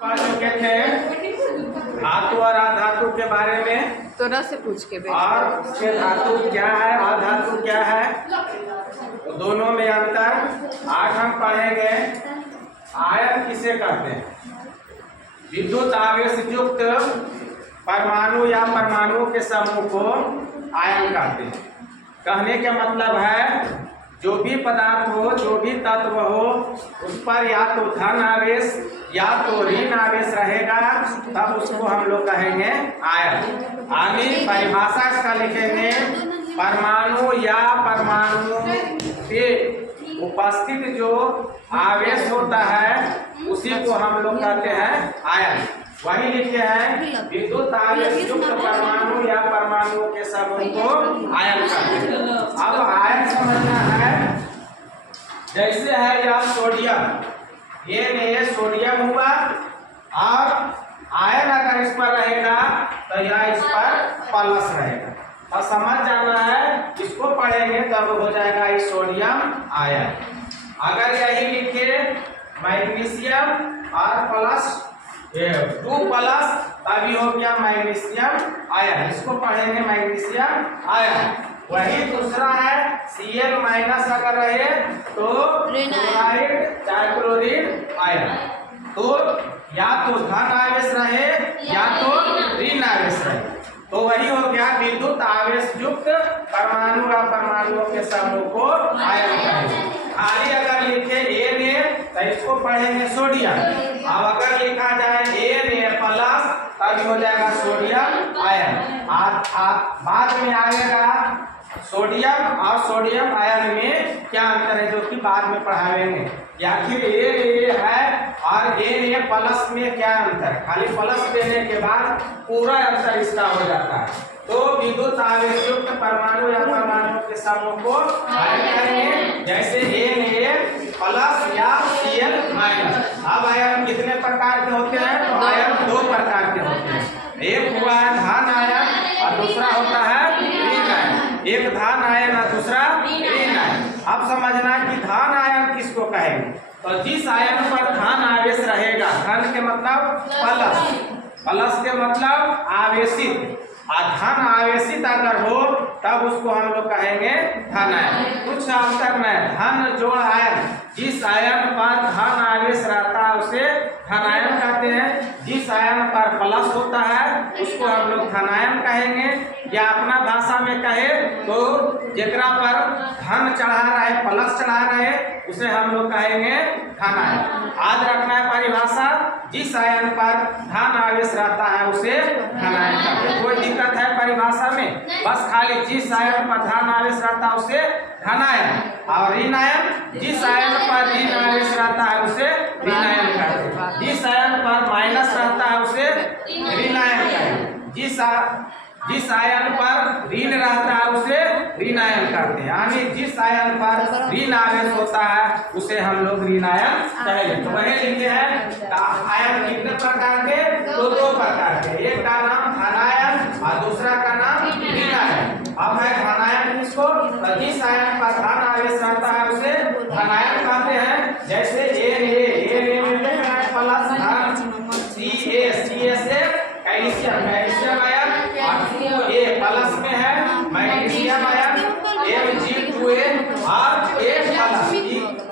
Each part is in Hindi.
पढ़ चुके थे धातु और अधातु के बारे में। तोरा से पूछ के और उसके धातु क्या है, अधातु क्या है, तो दोनों में अंतर। आज हम पढ़ेंगे आयन किसे कहते हैं। विद्युत आवेश युक्त परमाणु या परमाणुओं के समूह को आयन कहते हैं। कहने का मतलब है जो भी पदार्थ हो, जो भी तत्व हो, उस पर या तो धन आवेश या तो ऋण आवेश रहेगा, तब उसको हम लोग कहेंगे आयन। आगे परिभाषा इसका लिखेंगे, परमाणु या परमाणु के उपस्थित जो आवेश होता है उसी को हम लोग कहते हैं आयन। वही लिखे हैं विद्युत आवेश युक्त परमाणु या परमाणुओं के समूह को आयन कहते हैं। अब आयन समझना है, जैसे है यह सोडियम, ये सोडियम हुआ और आयन अगर इस पर रहेगा तो यह इस पर प्लस रहेगा। और समझ जाना है, इसको पढ़ेंगे तब हो जाएगा ये सोडियम आयन। अगर यही लिखे मैग्नीशियम और प्लस 2 प्लस, तभी हो गया मैग्नीशियम आयन। इसको पढ़ेंगे मैग्नीशियम आयन। वही दूसरा है Cl माइनस अगर रहे तो क्लोराइड चाहे क्लोरीन आयन। तो या तो धन आवेश रहे या तो ऋण आवेश रहे, तो वही हो गया विद्युत आवेश युक्त परमाणु या परमाणुओं के समूह को आयन कहेंगे। खाली अगर लिखे Na तो इसको पढ़ेंगे सोडियम। अब अगर लिखा जाए Na प्लस तभी हो जाएगा सोडियम आयन। बाद में आएगा सोडियम और सोडियम आयन में क्या अंतर है, जो कि बाद में पढ़ाएंगे। आखिर Na है और Na प्लस में क्या अंतर, खाली प्लस देने के बाद पूरा अंतर इसका हो जाता है। तो विद्युत आवेश युक्त परमाणु या परमाणुओं के समूह को आयन करेंगे, जैसे Na प्लस या Cl माइनस। अब आयन कितने प्रकार के होते हैं, तो आयन 2 प्रकार के होते हैं। एक हुआ है धन आयन और दूसरा होता है ऋण आयन। एक धन आयन और दूसरा ऋण आयन। अब समझना कि धन आयन किसको कहेंगे, तो जिस आयन पर धन आवेश रहेगा, धन के मतलब प्लस, प्लस के मतलब आवेशित, और धन आवेशित अगर हो तब उसको हम लोग कहेंगे धन आयन। कुछ अंतर में धन जोड़ आयन, जिस आयन पर धन आवेश रहता है उसे धन आयन कहते हैं। जिस आयन पर प्लस होता है उसको हम लोग धन आयन कहेंगे। या अपना भाषा में कहे तो जेकरा पर धन चढ़ा रहे, प्लस चढ़ा रहे, उसे हम लोग कहेंगे धन आयन। आज रखना है परिभाषा, जिस आयन पर धन आवेश रहता है उसे धन आयन कहते हैं। कोई दिक्कत है परिभाषा में, बस खाली जिस आयन पर धन आवेश रहता है उसे धन आयन, और ऋण आयन जिस आयन पर ऋण आवेश रहता है उसे ऋण आयन कहते हैं। जिस आयन पर माइनस रहता है उसे ऋण आयन कहते हैं। जिस आयन पर ऋण रहता है उसे ऋण आयन कहते हैं। यानी जिस आयन पर ऋण आवेश होता है उसे हम लोग ऋण आयन कहेंगे। तो वही लिखते हैं आयन कितने प्रकार के, तो 2 प्रकार के। एक का नाम धन आयन और दूसरा का नाम ऋण आयन। अब है धन आयन किसको, तो जिस आयन पर धन आवेश रहता है उसे धन आयन कहते हैं। जैसे Na में प्लस धन, Ca से कैल्शियम आयन, और A प्लस में है मैग्नीशियम आयन, Mg2A और A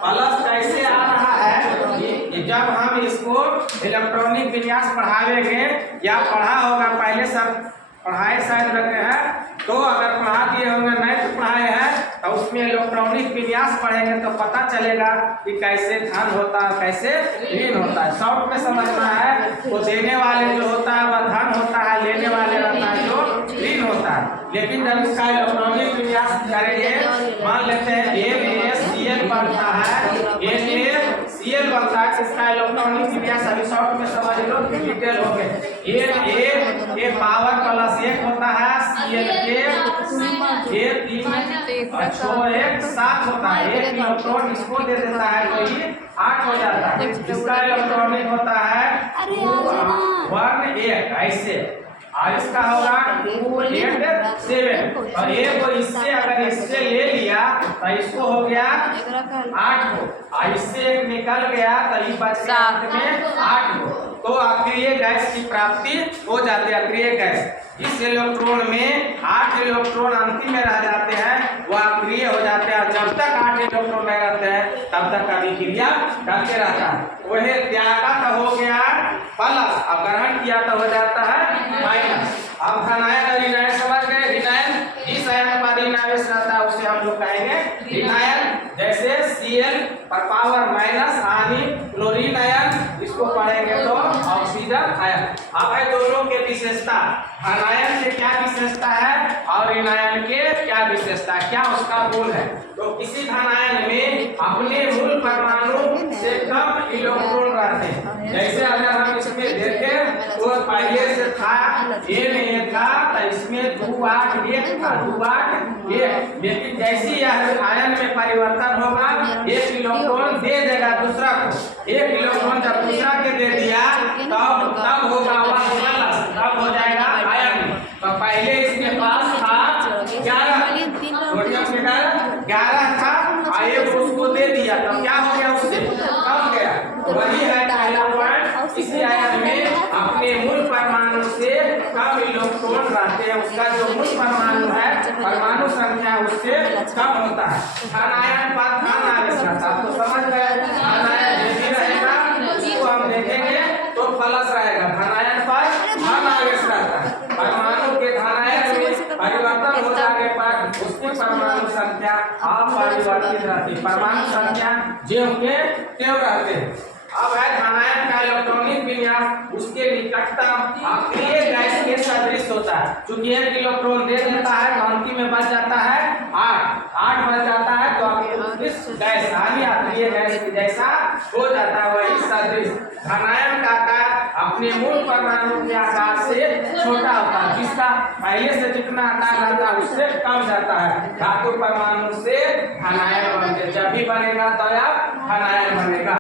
प्लस कैसे आ रहा है कि जब हम इसको इलेक्ट्रॉनिक विन्यास पढ़ाएंगे या पढ़ा होगा पहले, सर पढ़ाए शायद लगे हैं, तो अगर पढ़ा दिए होंगे नहीं तो पढ़ाए हैं, तो उसमें इलेक्ट्रॉनिक विन्यास पढ़ेंगे तो पता चलेगा कि कैसे धन होता है कैसे ऋण होता है। शॉर्ट में समझना है, तो देने वाले जो होता है वह धन होता है, लेने वाले रहता है जो ऋण होता है। लेकिन जब इसका इलेक्ट्रॉनिक विन्यास करेंगे, मान लेते हैं NaCl बनता है, NaCl बनता है, इसका इलेक्ट्रॉनिक विन्यास अभी शॉर्ट में समझ लो, डिटेल हो गए। A पावर प्लस 1 होता है, Cl के 7 होता है। एक इलेक्ट्रॉन इसको दे देता है तो ये 8 हो जाता है। इसका इलेक्ट्रॉनिक होता है 1 8 ऐसे, और इसका होगा 2 8 7। और एक को इससे अगर इससे ले लिया तो इसको हो गया 8 को, और इससे एक निकल गया तो ये बच गया में 8 को। तो गैस की प्राप्ति हो जाती है, अक्रिय गैस। इस इलेक्ट्रॉन में 8 इलेक्ट्रॉन अंतिम में रह जाते हैं, वह अक्रिय हो जाते हैं। जब तक 8 इलेक्ट्रॉन में रहते हैं तब तक अभिक्रिया करते रहता है। वही त्यागा तो हो गया प्लस, अब ग्रहण किया तो हो जाता है माइनस। अब धनायन और ऋणायन समझ गए। ऋणायन जिस आयन पर ऋण आवेश रहता है उसे हम लोग कहेंगे ऋणायन। जैसे Cl पर पावर माइनस आनी क्लोरीन आयन, इसको पढ़ेंगे तो ऑक्सीजन आयन। अब है दोनों के विशेषता, धनायन के क्या विशेषता है और ऋणायन के क्या विशेषता, क्या उसका गुण है। तो किसी धनायन में अपने मूल परमाणु से कम इलेक्ट्रॉन रहते हैं। जैसे अगर हम इसमें देखें तो पहले से था ए में ये था तो इसमें 2 8 1 था, 2 8 1। लेकिन जैसे यह आयन में परिवर्तन होगा, एक इलेक्ट्रॉन दे देगा दूसरा को, एक इलेक्ट्रॉन जब दूसरा के दे दिया तब होगा वह प्लस, तब हो जाएगा आयन। तो पहले इसके पास था 11 सोडियम मेटल 11 था, आयन उसको दे दिया तब क्या हो गया, उससे कम गया। वही है पहला पॉइंट, इसी आयन में अपने मूल परमाणु से कम इलेक्ट्रॉन रहते हैं। उसका जो मूल परमाणु है, परमाणु संख्या उससे कम होता है। धनायन पर धन आवेश रहता है, तो समझ गए। धनायन यदि रहेगा उसको हम देखेंगे तो प्लस रहेगा, धनायन पर धन आवेश रहता है। परमाणु के धनायन में परिवर्तन हो जाने पर उसकी परमाणु संख्या अपरिवर्तित रहती है, परमाणु संख्या ज्यों के त्यों रहते हैं। अब है धनायन का इलेक्ट्रॉनिक विन्यास, उसके निकटतम अक्रिय गैस के सदृश होता है। चूंकि एक इलेक्ट्रॉन दे देता है तो अंतिम में बच जाता है 8 बच जाता है, तो इस गैस यानी अक्रिय गैस के जैसा हो जाता है, वही सदृश। धनायन का आकार अपने मूल परमाणु के आकार से छोटा होता है, जिसका पहले से जितना आकार रहता है उससे कम जाता है। धातु परमाणु से धनायन बनते, जब भी बनेगा तो यह धनायन बनेगा।